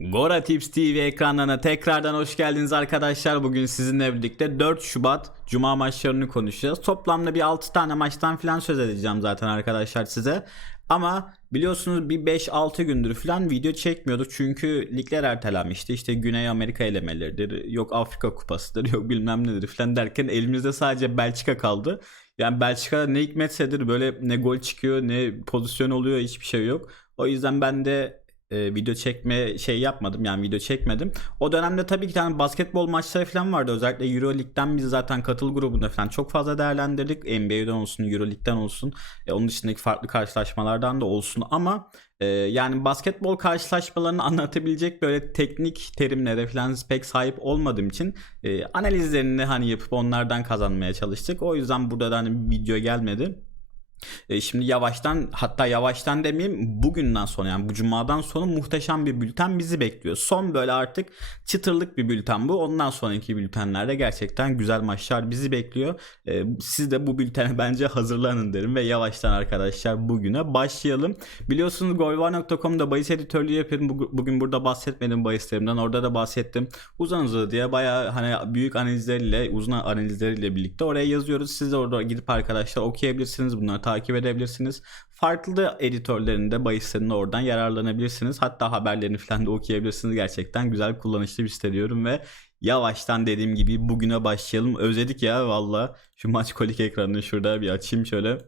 Gora Tips TV ekranlarına tekrardan hoş geldiniz arkadaşlar. Bugün sizinle birlikte 4 Şubat Cuma maçlarını konuşacağız. Toplamda bir 6 tane maçtan falan söz edeceğim zaten arkadaşlar size. Ama biliyorsunuz bir 5-6 gündür falan video çekmiyorduk çünkü ligler ertelenmişti. İşte Güney Amerika elemeleridir, yok Afrika kupasıdır, yok bilmem nedir falan derken elimizde sadece Belçika kaldı. Yani Belçika ne hikmetsedir böyle ne gol çıkıyor ne pozisyon oluyor hiçbir şey yok. O yüzden ben de e, video çekme şey yapmadım yani video çekmedim. O dönemde tabii ki tane basketbol maçları falan vardı. Özellikle Euro Lig'den biz zaten katıl grubunda falan çok fazla değerlendirdik. NBA'den olsun, Euro Lig'den olsun. E, onun dışındaki farklı karşılaşmalardan da olsun ama e, yani basketbol karşılaşmalarını anlatabilecek böyle teknik terimlere falan pek sahip olmadığım için e, analizlerini hani yapıp onlardan kazanmaya çalıştık. O yüzden burada da hani video gelmedi. E, şimdi yavaştan hatta yavaştan demeyeyim bugünden sonra yani bu cumadan sonra muhteşem bir bülten bizi bekliyor. Son böyle artık çıtırlık bir bülten bu. Ondan sonraki bültenlerde gerçekten güzel maçlar bizi bekliyor. E, siz de bu bültene bence hazırlanın derim ve yavaştan arkadaşlar bugüne başlayalım. Biliyorsunuz golvar.com'da bahis editörlüğü yapıyorum. Bug- Bugün burada bahsetmedim bahislerimden. Orada da bahsettim. Uzun uzadı diye bayağı hani büyük analizleriyle uzun analizleriyle birlikte oraya yazıyoruz. Siz de orada gidip arkadaşlar okuyabilirsiniz bunları takip edebilirsiniz. Farklı editörlerin de bahislerinde oradan yararlanabilirsiniz. Hatta haberlerini falan da okuyabilirsiniz. Gerçekten güzel kullanışlı bir site diyorum ve yavaştan dediğim gibi bugüne başlayalım. Özledik ya valla. Şu maç kolik ekranını şurada bir açayım şöyle.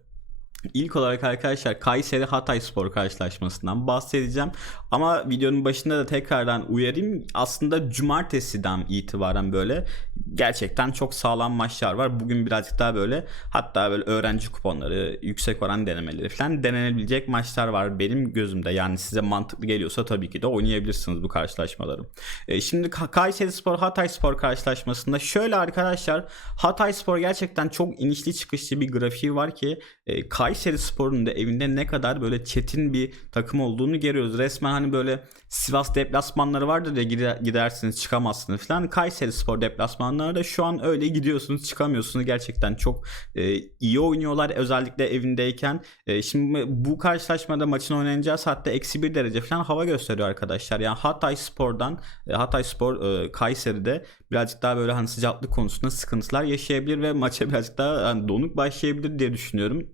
İlk olarak arkadaşlar Kayseri Hatay Spor karşılaşmasından bahsedeceğim. Ama videonun başında da tekrardan uyarayım. Aslında cumartesiden itibaren böyle gerçekten çok sağlam maçlar var. Bugün birazcık daha böyle hatta böyle öğrenci kuponları, yüksek oran denemeleri falan denenebilecek maçlar var benim gözümde. Yani size mantıklı geliyorsa tabii ki de oynayabilirsiniz bu karşılaşmaları. E, şimdi Ka- Kayseri Spor Hatay Spor karşılaşmasında şöyle arkadaşlar Hatay Spor gerçekten çok inişli çıkışlı bir grafiği var ki e, Kayseri Spor'un da evinde ne kadar böyle çetin bir takım olduğunu görüyoruz. Resmen hani böyle Sivas deplasmanları vardır ya gider, gidersiniz çıkamazsınız falan. Kayseri Spor deplasmanları da şu an öyle gidiyorsunuz çıkamıyorsunuz. Gerçekten çok e, iyi oynuyorlar özellikle evindeyken. E, şimdi bu karşılaşmada maçın oynanacağı saatte eksi bir derece falan hava gösteriyor arkadaşlar. Yani Hatay Spor'dan e, Hatay Spor e, Kayseri'de birazcık daha böyle hani sıcaklık konusunda sıkıntılar yaşayabilir ve maça birazcık daha hani donuk başlayabilir diye düşünüyorum.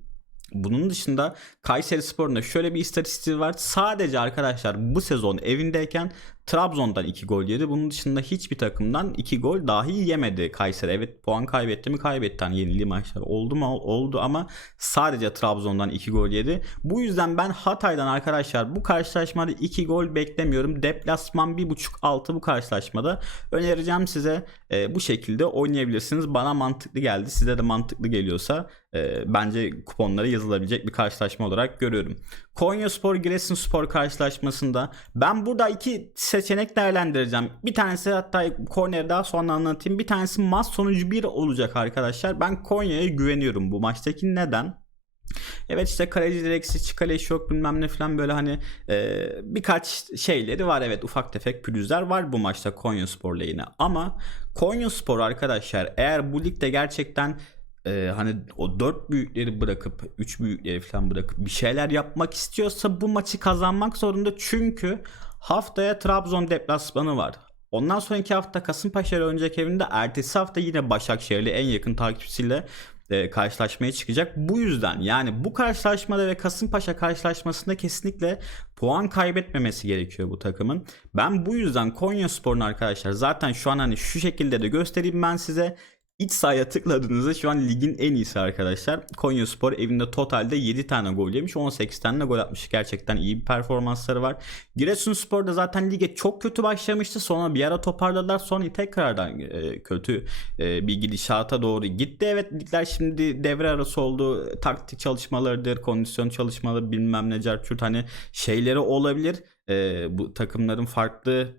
Bunun dışında Kayseri Spor'un da şöyle bir istatistiği var. Sadece arkadaşlar bu sezon evindeyken Trabzon'dan 2 gol yedi. Bunun dışında hiçbir takımdan 2 gol dahi yemedi Kayseri. Evet puan kaybetti mi kaybetti. Hani yenildiği maçlar oldu mu oldu ama sadece Trabzon'dan 2 gol yedi. Bu yüzden ben Hatay'dan arkadaşlar bu karşılaşmada 2 gol beklemiyorum. Deplasman 1.5 altı bu karşılaşmada. Önereceğim size e, bu şekilde oynayabilirsiniz. Bana mantıklı geldi. Size de mantıklı geliyorsa e, bence kuponlara yazılabilecek bir karşılaşma olarak görüyorum. Konya Spor Giresunspor karşılaşmasında ben burada iki seçenek değerlendireceğim. Bir tanesi hatta korneri daha sonra anlatayım. Bir tanesi maç sonucu 1 olacak arkadaşlar. Ben Konya'ya güveniyorum bu maçtaki. Neden? Evet işte kaleci direksiz kaleci yok bilmem ne falan böyle hani e, birkaç şeyleri var evet ufak tefek pürüzler var bu maçta Konya Spor lehine ama Konya Spor arkadaşlar eğer bu ligde gerçekten e, hani o dört büyükleri bırakıp üç büyükleri falan bırakıp bir şeyler yapmak istiyorsa bu maçı kazanmak zorunda çünkü haftaya Trabzon deplasmanı var. Ondan sonraki hafta Kasımpaşa ile oynayacak evinde ertesi hafta yine Başakşehir'le en yakın takipçisiyle e, karşılaşmaya çıkacak. Bu yüzden yani bu karşılaşmada ve Kasımpaşa karşılaşmasında kesinlikle puan kaybetmemesi gerekiyor bu takımın. Ben bu yüzden Konya Spor'un arkadaşlar zaten şu an hani şu şekilde de göstereyim ben size. İç sahaya tıkladığınızda şu an ligin en iyisi arkadaşlar. Konya Spor evinde totalde 7 tane gol yemiş. 18 tane de gol atmış. Gerçekten iyi bir performansları var. Giresunspor da zaten lige çok kötü başlamıştı. Sonra bir ara toparladılar. Sonra tekrardan e, kötü e, bir gidişata doğru gitti. Evet ligler şimdi devre arası oldu. Taktik çalışmalarıdır, kondisyon çalışmaları bilmem ne hani şeyleri olabilir. E, bu takımların farklı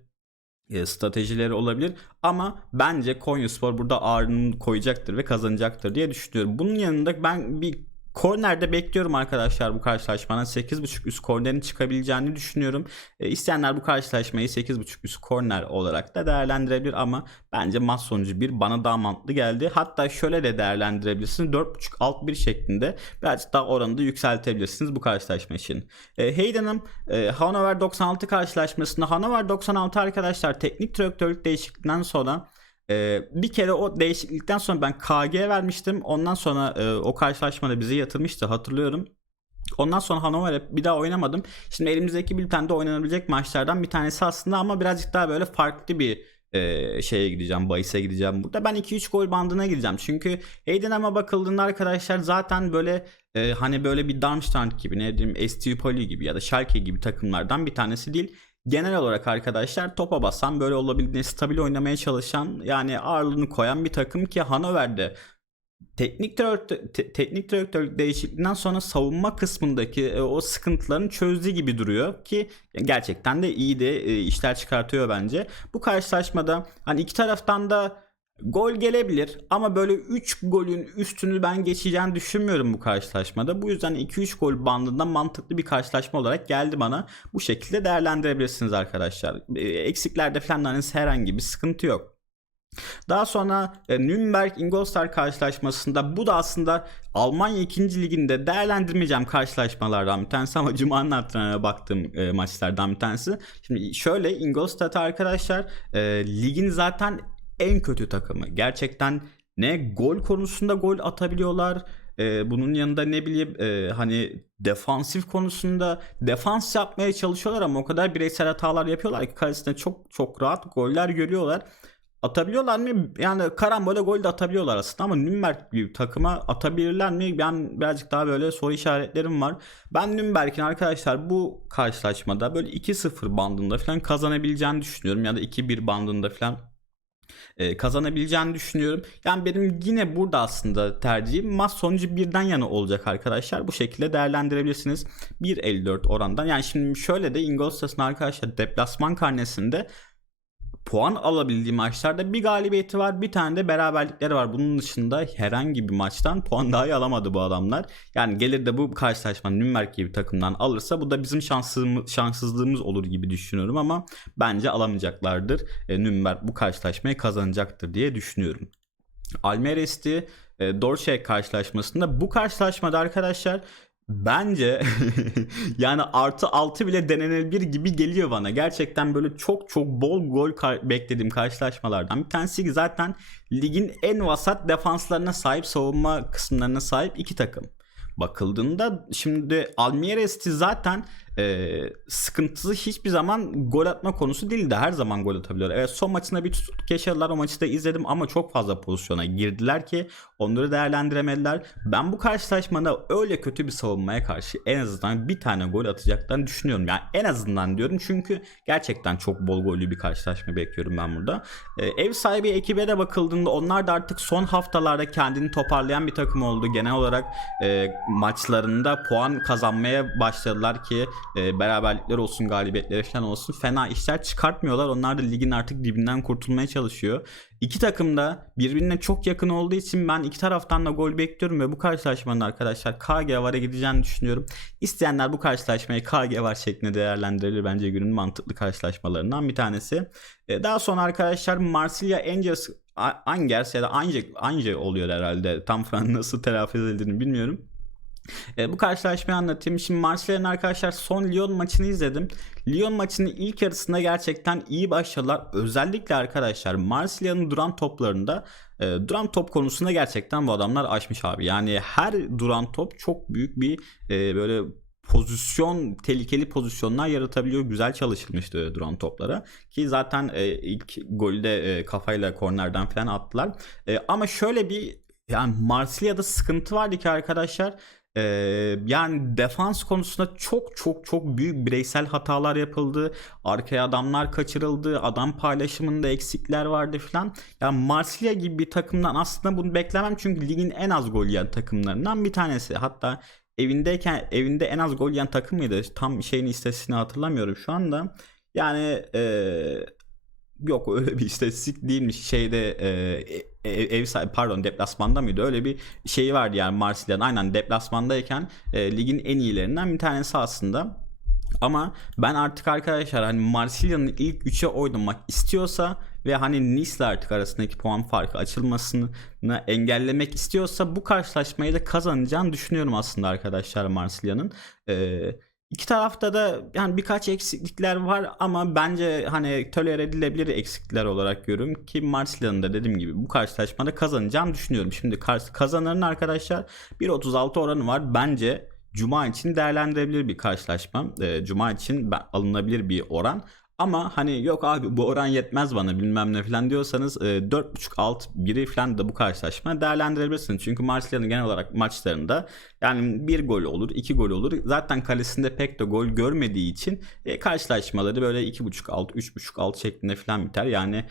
stratejileri olabilir ama bence Konyaspor burada ağırlığını koyacaktır ve kazanacaktır diye düşünüyorum. Bunun yanında ben bir Korner'de bekliyorum arkadaşlar bu karşılaşmanın 8.5 üst kornerin çıkabileceğini düşünüyorum. E, isteyenler bu karşılaşmayı 8.5 üst korner olarak da değerlendirebilir ama bence maç sonucu bir bana daha mantıklı geldi. Hatta şöyle de değerlendirebilirsiniz. 4.5 alt 1 şeklinde birazcık daha oranı da yükseltebilirsiniz bu karşılaşma için. E, Hayden'ın e, Hannover 96 karşılaşmasında Hannover 96 arkadaşlar teknik direktörlük değişikliğinden sonra ee, bir kere o değişiklikten sonra ben KG vermiştim. Ondan sonra e, o karşılaşmada bizi yatırmıştı hatırlıyorum. Ondan sonra Hannover'e bir daha oynamadım. Şimdi elimizdeki bir tane de oynanabilecek maçlardan bir tanesi aslında ama birazcık daha böyle farklı bir e, şeye gideceğim, bahise gideceğim burada. Ben 2-3 gol bandına gideceğim. Çünkü Hayden'e bakıldığında arkadaşlar zaten böyle e, hani böyle bir Darmstadt gibi ne diyeyim Estipoli gibi ya da Schalke gibi takımlardan bir tanesi değil genel olarak arkadaşlar topa basan böyle olabildiğince stabil oynamaya çalışan yani ağırlığını koyan bir takım ki Hannover'de teknik direktör te, teknik direktörlük değişikliğinden sonra savunma kısmındaki e, o sıkıntılarını çözdüğü gibi duruyor ki gerçekten de iyi de e, işler çıkartıyor bence. Bu karşılaşmada hani iki taraftan da Gol gelebilir ama böyle 3 golün üstünü ben geçeceğini düşünmüyorum bu karşılaşmada. Bu yüzden 2-3 gol bandında mantıklı bir karşılaşma olarak geldi bana. Bu şekilde değerlendirebilirsiniz arkadaşlar. E, eksiklerde falan hani herhangi bir sıkıntı yok. Daha sonra e, Nürnberg Ingolstadt karşılaşmasında bu da aslında Almanya 2. liginde değerlendirmeyeceğim karşılaşmalardan bir tanesi ama Cuma'nın antrenörüne baktığım e, maçlardan bir tanesi. Şimdi şöyle Ingolstadt arkadaşlar e, ligin zaten en kötü takımı. Gerçekten ne gol konusunda gol atabiliyorlar. Ee, bunun yanında ne bileyim e, hani defansif konusunda defans yapmaya çalışıyorlar ama o kadar bireysel hatalar yapıyorlar ki kalesine çok çok rahat goller görüyorlar. Atabiliyorlar mı? Yani karambole gol de atabiliyorlar aslında ama Nürnberg gibi takıma atabilirler mi? Ben birazcık daha böyle soru işaretlerim var. Ben Nürnberg'in arkadaşlar bu karşılaşmada böyle 2-0 bandında falan kazanabileceğini düşünüyorum ya da 2-1 bandında falan e, kazanabileceğini düşünüyorum. Yani benim yine burada aslında tercihim maç sonucu birden yana olacak arkadaşlar. Bu şekilde değerlendirebilirsiniz. 1.54 orandan. Yani şimdi şöyle de Ingolstadt'ın arkadaşlar deplasman karnesinde puan alabildiği maçlarda bir galibiyeti var bir tane de beraberlikleri var. Bunun dışında herhangi bir maçtan puan dahi alamadı bu adamlar. Yani gelir de bu karşılaşma Nürnberg gibi takımdan alırsa bu da bizim şanssızlığımız, şanssızlığımız olur gibi düşünüyorum ama bence alamayacaklardır. E, Nürnberg bu karşılaşmayı kazanacaktır diye düşünüyorum. Almeres'ti e, Dortmund karşılaşmasında bu karşılaşmada arkadaşlar Bence yani artı 6 bile denenebilir gibi geliyor bana. Gerçekten böyle çok çok bol gol kar- beklediğim karşılaşmalardan bir tanesi zaten ligin en vasat defanslarına sahip savunma kısımlarına sahip iki takım. Bakıldığında şimdi Almieresti zaten e, sıkıntısı hiçbir zaman gol atma konusu değildi. Her zaman gol atabiliyor. Evet son maçında bir tutukluk yaşadılar. O maçı da izledim ama çok fazla pozisyona girdiler ki onları değerlendiremediler. Ben bu karşılaşmada öyle kötü bir savunmaya karşı en azından bir tane gol atacaklarını düşünüyorum. Yani en azından diyorum çünkü gerçekten çok bol gollü bir karşılaşma bekliyorum ben burada. E, ev sahibi ekibe de bakıldığında onlar da artık son haftalarda kendini toparlayan bir takım oldu. Genel olarak e, maçlarında puan kazanmaya başladılar ki e, beraberlikler olsun galibiyetler falan olsun fena işler çıkartmıyorlar. Onlar da ligin artık dibinden kurtulmaya çalışıyor. İki takım da birbirine çok yakın olduğu için ben iki taraftan da gol bekliyorum ve bu karşılaşmanın arkadaşlar KG VAR'a gideceğini düşünüyorum. İsteyenler bu karşılaşmayı KG VAR şeklinde değerlendirebilir bence günün mantıklı karşılaşmalarından bir tanesi. E, daha sonra arkadaşlar Marsilya Angers Angers ya da Angers, Angers oluyor herhalde. Tam falan nasıl telaffuz edildiğini bilmiyorum. E, bu karşılaşmayı anlatayım. Şimdi Marsilya'nın arkadaşlar son Lyon maçını izledim. Lyon maçının ilk yarısında gerçekten iyi başladılar. Özellikle arkadaşlar Marsilya'nın duran toplarında e, duran top konusunda gerçekten bu adamlar aşmış abi. Yani her duran top çok büyük bir e, böyle pozisyon tehlikeli pozisyonlar yaratabiliyor. Güzel çalışılmıştı duran toplara. Ki zaten e, ilk golü de e, kafayla kornerden falan attılar. E, ama şöyle bir yani Marsilya'da sıkıntı vardı ki arkadaşlar ee, yani defans konusunda çok çok çok büyük bireysel hatalar yapıldı. Arkaya adamlar kaçırıldı. Adam paylaşımında eksikler vardı filan. Yani Marsilya gibi bir takımdan aslında bunu beklemem çünkü ligin en az gol yiyen takımlarından bir tanesi. Hatta evindeyken evinde en az gol yiyen takım mıydı? Tam şeyin istatistiğini hatırlamıyorum şu anda. Yani ee, yok öyle bir istatistik değilmiş. Şeyde e, ev, ev sahibi pardon deplasmanda mıydı? Öyle bir şeyi vardı yani Marsilya'nın. Aynen deplasmandayken e, ligin en iyilerinden bir tanesi aslında. Ama ben artık arkadaşlar hani Marsilya'nın ilk 3'e oynamak istiyorsa ve hani Nice'le artık arasındaki puan farkı açılmasını engellemek istiyorsa bu karşılaşmayı da kazanacağını düşünüyorum aslında arkadaşlar Marsilya'nın. Ee, iki tarafta da yani birkaç eksiklikler var ama bence hani tolere edilebilir eksiklikler olarak görüyorum ki Marsilya'nın da dediğim gibi bu karşılaşmada kazanacağını düşünüyorum. Şimdi kazananın arkadaşlar 1.36 oranı var. Bence Cuma için değerlendirebilir bir karşılaşma. E, Cuma için alınabilir bir oran. Ama hani yok abi bu oran yetmez bana bilmem ne falan diyorsanız e, 4.5 alt biri falan da bu karşılaşma değerlendirebilirsiniz. Çünkü Marsilya'nın genel olarak maçlarında yani bir gol olur, iki gol olur. Zaten kalesinde pek de gol görmediği için e, karşılaşmaları böyle 2.5 alt, 3.5 alt şeklinde falan biter. Yani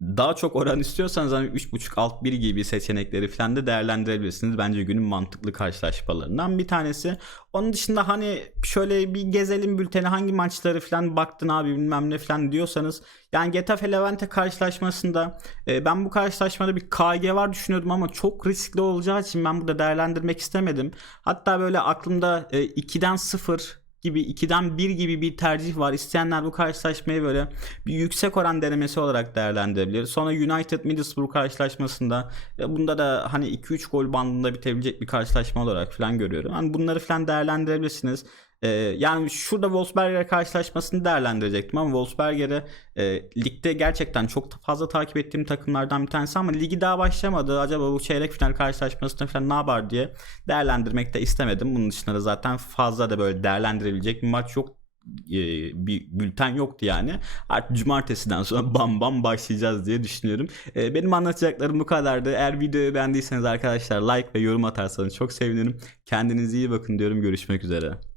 daha çok oran istiyorsanız hani 3.5 alt 1 gibi seçenekleri falan da değerlendirebilirsiniz. Bence günün mantıklı karşılaşmalarından bir tanesi. Onun dışında hani şöyle bir gezelim bülteni hangi maçları falan baktın abi bilmem ne falan diyorsanız yani Getafe Levante karşılaşmasında e, ben bu karşılaşmada bir KG var düşünüyordum ama çok riskli olacağı için ben burada değerlendirmek istemedim. Hatta böyle aklımda e, 2'den 0 gibi 2'den 1 gibi bir tercih var. İsteyenler bu karşılaşmayı böyle bir yüksek oran denemesi olarak değerlendirebilir. Sonra United Middlesbrough karşılaşmasında e, bunda da hani 2-3 gol bandında bitebilecek bir karşılaşma olarak falan görüyorum. Hani bunları falan değerlendirebilirsiniz. Ee, yani şurada Wolfsberger karşılaşmasını değerlendirecektim ama Wolfsberger'i e, ligde gerçekten çok fazla takip ettiğim takımlardan bir tanesi ama ligi daha başlamadı. Acaba bu çeyrek final karşılaşmasında falan ne yapar diye değerlendirmek de istemedim. Bunun dışında da zaten fazla da böyle değerlendirebilecek bir maç yok e, bir bülten yoktu yani. Artık cumartesiden sonra bam bam başlayacağız diye düşünüyorum. E, Benim anlatacaklarım bu kadardı. Eğer videoyu beğendiyseniz arkadaşlar like ve yorum atarsanız çok sevinirim. Kendinize iyi bakın diyorum. Görüşmek üzere.